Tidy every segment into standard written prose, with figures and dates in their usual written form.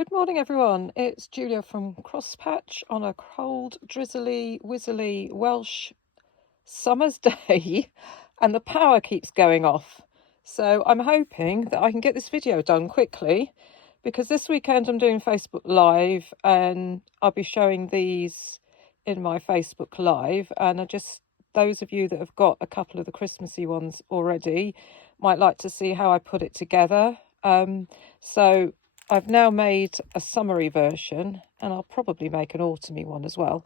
Good morning, everyone. It's Julia from Crosspatch on a cold, drizzly, whizzly Welsh summer's day, and the power keeps going off. So I'm hoping that I can get this video done quickly, because this weekend I'm doing Facebook Live, and I'll be showing these in my Facebook Live. And those of you that have got a couple of the Christmassy ones already might like to see how I put it together. So I've now made a summery version, and I'll probably make an autumny one as well.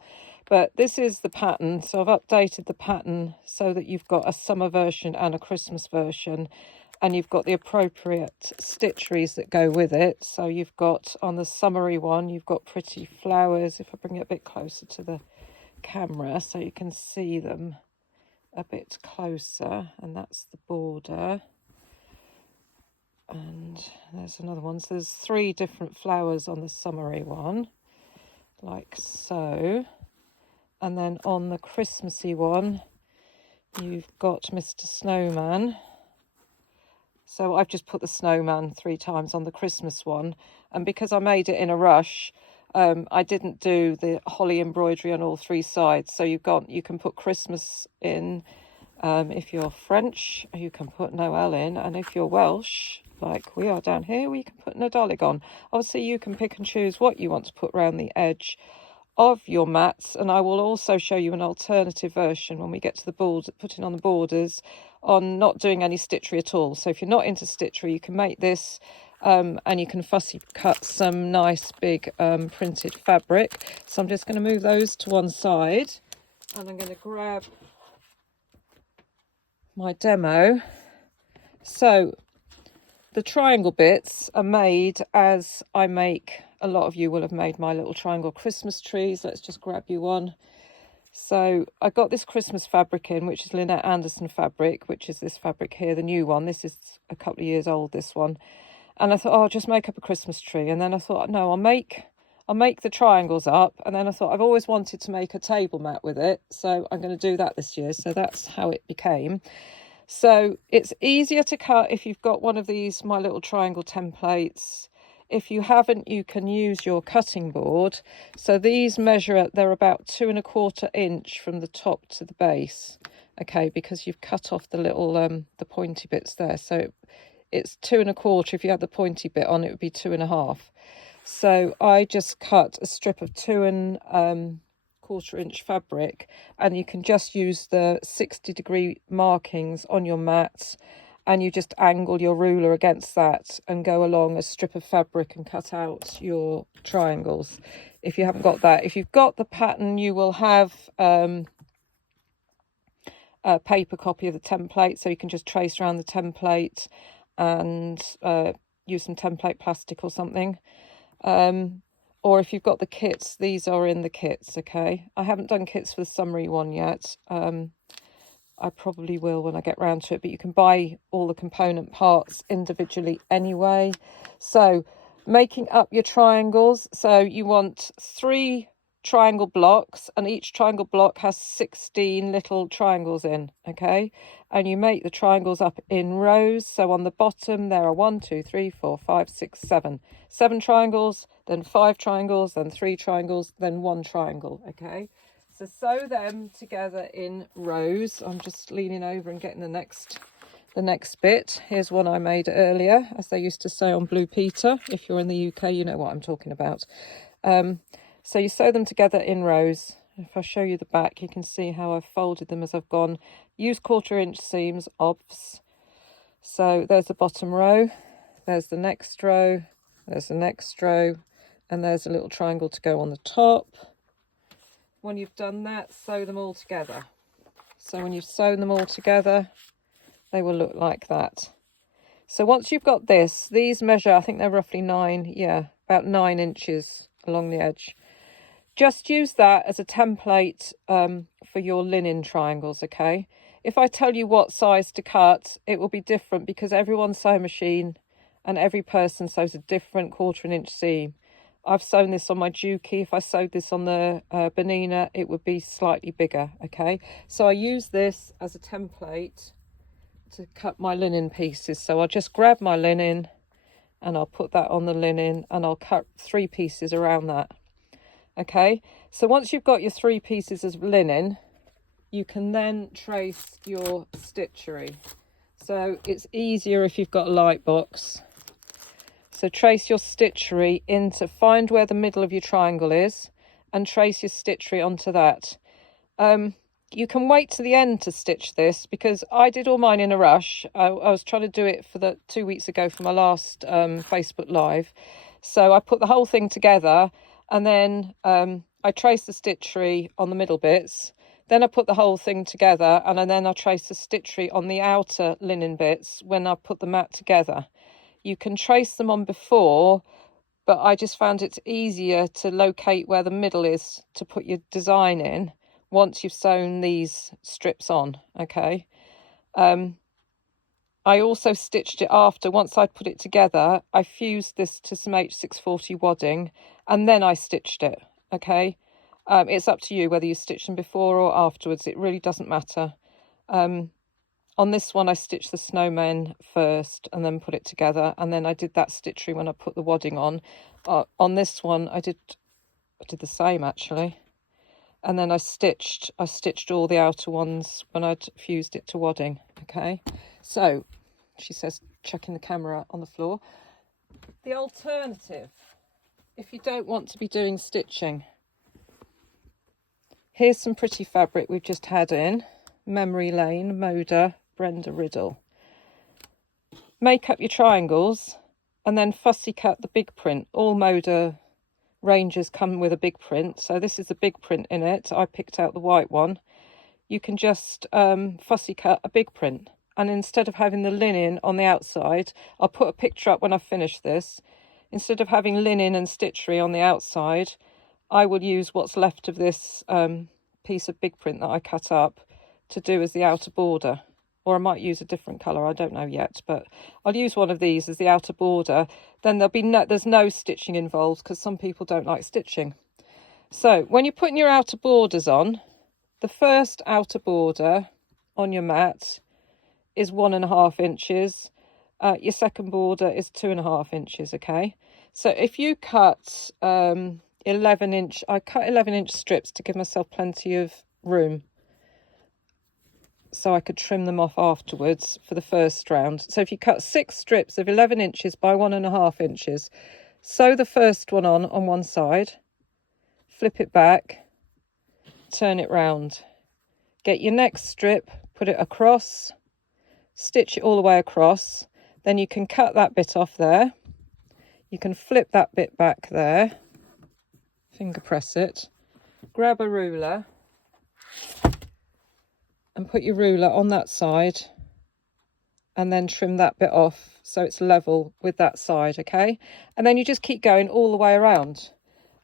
But this is the pattern, so I've updated the pattern so that you've got a summer version and a Christmas version, and you've got the appropriate stitcheries that go with it. So you've got, on the summery one, you've got pretty flowers. If I bring it a bit closer to the camera so you can see them a bit closer, and that's the border. And there's another one. So there's 3 different flowers on the summery one, like so. And then on the Christmassy one, you've got Mr. Snowman. So I've just put the snowman 3 times on the Christmas one. And because I made it in a rush, I didn't do the holly embroidery on all 3 sides. So you can put Christmas in. If you're French, you can put Noel in. And if you're Welsh, like we are down here, we can put Nadolig on. Obviously, you can pick and choose what you want to put around the edge of your mats, and I will also show you an alternative version when we get to the board, putting on the borders, on not doing any stitchery at all. So if you're not into stitchery, you can make this, and you can fussy cut some nice big printed fabric. So I'm just going to move those to one side, and I'm going to grab my demo. So the triangle bits are made as I make. A lot of you will have made my little triangle Christmas trees. Let's just grab you one. So I got this Christmas fabric in, which is Lynette Anderson fabric, which is this fabric here, the new one. This is a couple of years old, this one. And I thought, oh, I'll just make up a Christmas tree. And then I thought, no, I'll make the triangles up. And then I thought, I've always wanted to make a table mat with it, so I'm going to do that this year. So that's how it became. So it's easier to cut if you've got one of these My Little Triangle templates. If you haven't, you can use your cutting board. So these measure, they're about 2 1/4 inch from the top to the base. Okay, because you've cut off the little, the pointy bits there. So it's 2 1/4. If you had the pointy bit on, it would be 2 1/2. So I just cut a strip of 2 1/4 inch fabric, and you can just use the 60-degree markings on your mat, and you just angle your ruler against that and go along a strip of fabric and cut out your triangles. If you haven't got that, if you've got the pattern, you will have a paper copy of the template, so you can just trace around the template and use some template plastic or something. Or if you've got the kits, these are in the kits, okay? I haven't done kits for the summery one yet. I probably will when I get round to it, but you can buy all the component parts individually anyway. So making up your triangles. So you want 3 triangle blocks, and each triangle block has 16 little triangles in, okay? And you make the triangles up in rows. So on the bottom there are 1, 2, 3, 4, 5, 6, 7 triangles, then 5 triangles, then 3 triangles, then 1 triangle, okay? So sew them together in rows. I'm just leaning over and getting the next bit. Here's one I made earlier, as they used to say on Blue Peter. If you're in the UK, you know what I'm talking about. So you sew them together in rows. If I show you the back, you can see how I've folded them as I've gone. Use 1/4 inch seams, obvs. So there's the bottom row, there's the next row, there's the next row, and there's a little triangle to go on the top. When you've done that, sew them all together. So when you've sewn them all together, they will look like that. So once you've got this, these measure, I think they're roughly about 9 inches along the edge. Just use that as a template for your linen triangles, okay? If I tell you what size to cut, it will be different, because everyone's sewing machine and every person sews a different 1/4 inch seam. I've sewn this on my Dukey. If I sewed this on the Benina, it would be slightly bigger, okay? So I use this as a template to cut my linen pieces. So I'll just grab my linen and I'll put that on the linen, and I'll cut 3 pieces around that. Okay, so once you've got your 3 pieces of linen, you can then trace your stitchery. So it's easier if you've got a light box. So trace your stitchery into, find where the middle of your triangle is, and trace your stitchery onto that. You can wait to the end to stitch this, because I did all mine in a rush. I was trying to do it for the 2 weeks ago for my last Facebook Live. So I put the whole thing together, and then I traced the stitchery on the middle bits. Then I put the whole thing together, and then I traced the stitchery on the outer linen bits when I put the mat together. You can trace them on before, but I just found it easier to locate where the middle is to put your design in once you've sewn these strips on. Okay. I also stitched it after. Once I'd put it together, I fused this to some H640 wadding, and then I stitched it. Okay. It's up to you whether you stitch them before or afterwards. It really doesn't matter. On this one, I stitched the snowmen first and then put it together, and then I did that stitchery when I put the wadding on. On this one, I did the same actually, and then I stitched all the outer ones when I'd fused it to wadding. Okay, so she says, checking the camera on the floor. The alternative, if you don't want to be doing stitching, here's some pretty fabric we've just had in. Memory Lane, Moda, Brenda Riddle. Make up your triangles and then fussy cut the big print. All Moda ranges come with a big print, so this is the big print in it. I picked out the white one. You can just fussy cut a big print, and instead of having the linen on the outside, I'll put a picture up when I finish this. Instead of having linen and stitchery on the outside, I will use what's left of this piece of big print that I cut up to do as the outer border, or I might use a different colour, I don't know yet, but I'll use one of these as the outer border. Then there's no stitching involved, because some people don't like stitching. So when you're putting your outer borders on, the first outer border on your mat is 1.5 inches. Your second border is 2.5 inches. Okay, so if you cut 11-inch, I cut 11-inch strips to give myself plenty of room, so I could trim them off afterwards for the first round. So if you cut 6 strips of 11 inches by 1.5 inches, sew the first one on one side, flip it back, turn it round. Get your next strip, put it across, stitch it all the way across. Then you can cut that bit off there. You can flip that bit back there, finger press it, grab a ruler, and put your ruler on that side, and then trim that bit off so it's level with that side. Okay, and then you just keep going all the way around.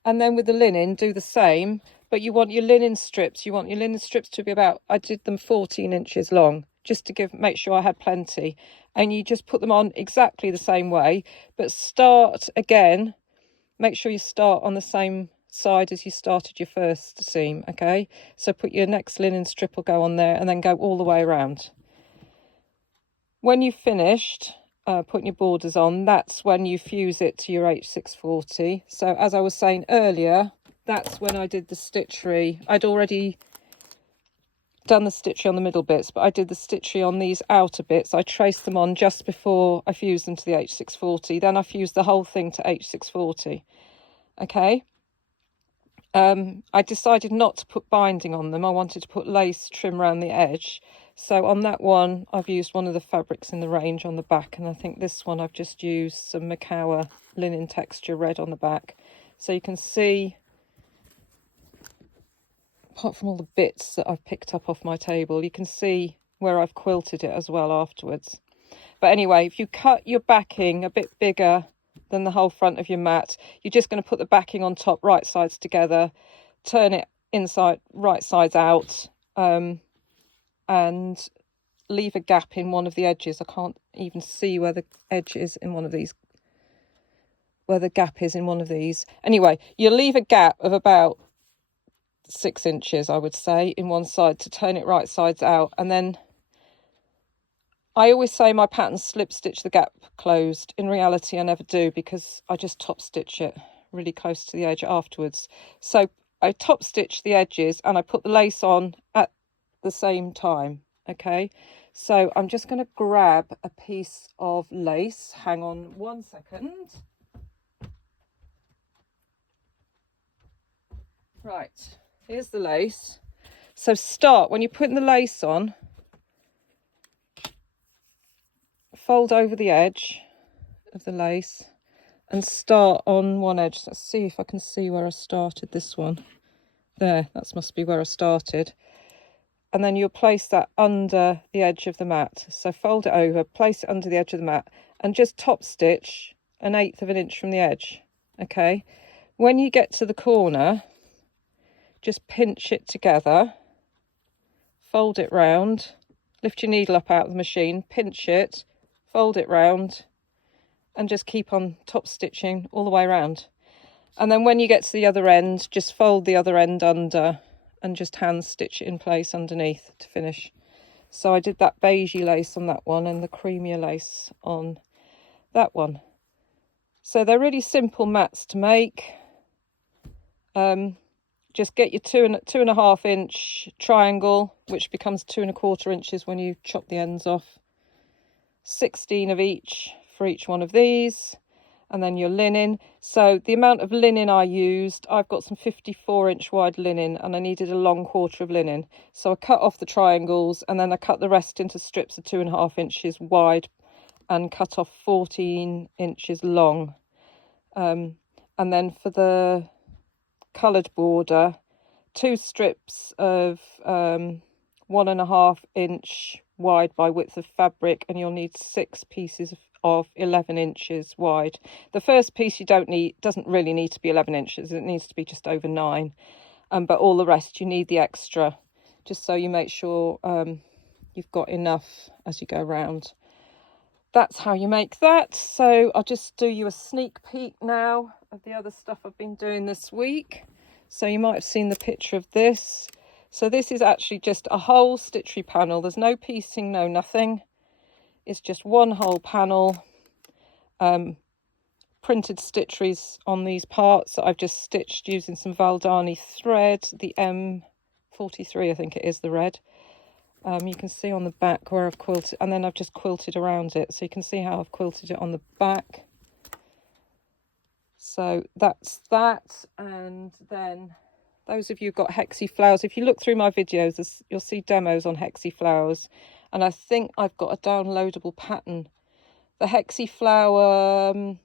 And then with the linen, do the same, but you want your linen strips to be about, I did them 14 inches long, just to make sure I had plenty. And you just put them on exactly the same way, but start again, make sure you start on the same side as you started your first seam. Okay, so put your next linen strip will go on there, and then go all the way around. When you've finished putting your borders on, that's when you fuse it to your H640. So as I was saying earlier, that's when I did the stitchery. I'd already done the stitchery on the middle bits, but I did the stitchery on these outer bits. I traced them on just before I fused them to the H640. Then I fused the whole thing to H640. Okay. I decided not to put binding on them. I wanted to put lace trim around the edge. So on that one, I've used one of the fabrics in the range on the back, and I think this one I've just used some Makawa linen texture red on the back. So you can see, apart from all the bits that I've picked up off my table, you can see where I've quilted it as well afterwards. But anyway, if you cut your backing a bit bigger than the whole front of your mat, you're just going to put the backing on top, right sides together, turn it inside, right sides out, and leave a gap in one of the edges. I can't even see where the edge is in one of these, where the gap is in one of these. Anyway, you'll leave a gap of about 6 inches, I would say, in one side to turn it right sides out, and then I always say my patterns slip stitch the gap closed. In reality, I never do, because I just top stitch it really close to the edge afterwards. So I top stitch the edges and I put the lace on at the same time. Okay, so I'm just going to grab a piece of lace. Hang on 1 second. Right, here's the lace. So start, when you're putting the lace on, fold over the edge of the lace and start on one edge. Let's see if I can see where I started this one. There, that must be where I started. And then you'll place that under the edge of the mat. So fold it over, place it under the edge of the mat and just top stitch 1/8 of an inch from the edge. Okay, when you get to the corner, just pinch it together, fold it round, lift your needle up out of the machine, pinch it, fold it round, and just keep on top stitching all the way around. And then when you get to the other end, just fold the other end under and just hand stitch it in place underneath to finish. So I did that beigey lace on that one and the creamier lace on that one. So they're really simple mats to make. Just get your 2.5 inch triangle, which becomes 2.25 inches when you chop the ends off. 16 of each for each one of these, and then your linen. So the amount of linen I used, I've got some 54-inch wide linen and I needed a long quarter of linen. So I cut off the triangles and then I cut the rest into strips of 2.5 inches wide and cut off 14 inches long. And then for the coloured border, 2 strips of 1.5 inch wide by width of fabric, and you'll need 6 pieces of 11 inches wide. The first piece doesn't really need to be 11 inches, it needs to be just over 9. But all the rest you need the extra, just so you make sure you've got enough as you go around. That's how you make that. So I'll just do you a sneak peek now of the other stuff I've been doing this week. So you might have seen the picture of this. So this is actually just a whole stitchery panel. There's no piecing, no nothing. It's just one whole panel. Printed stitcheries on these parts that I've just stitched using some Valdani thread, the M43 I think it is, the red. You can see on the back where I've quilted, and then I've just quilted around it, so you can see how I've quilted it on the back. So that's that. And then those of you who've got hexy flowers, if you look through my videos, you'll see demos on hexy flowers, and I think I've got a downloadable pattern. The hexy flower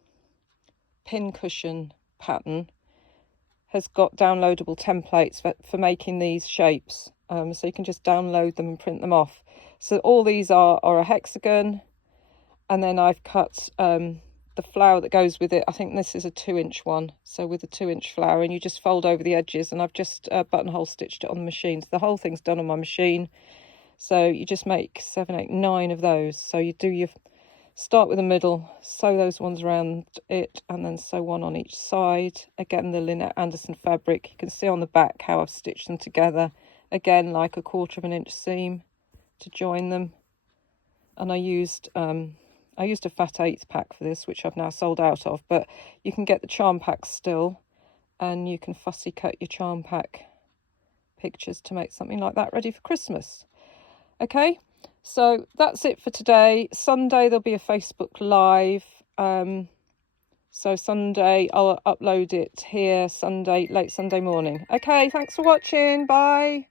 pin cushion pattern has got downloadable templates for making these shapes. So you can just download them and print them off. So all these are a hexagon, and then I've cut the flower that goes with it. I think this is a 2-inch one, so with a 2-inch flower, and you just fold over the edges, and I've just buttonhole stitched it on the machine. So the whole thing's done on my machine. So you just make 7, 8, 9 of those. So you do your start with the middle, sew those ones around it, and then sew one on each side. Again, the Lynette Anderson fabric. You can see on the back how I've stitched them together. Again, like a 1/4 inch seam to join them. And I used a fat 1/8 pack for this, which I've now sold out of, but you can get the charm packs still, and you can fussy cut your charm pack pictures to make something like that ready for Christmas. Okay, so that's it for today. Sunday there'll be a Facebook Live. So Sunday I'll upload it here late Sunday morning. Okay, thanks for watching. Bye.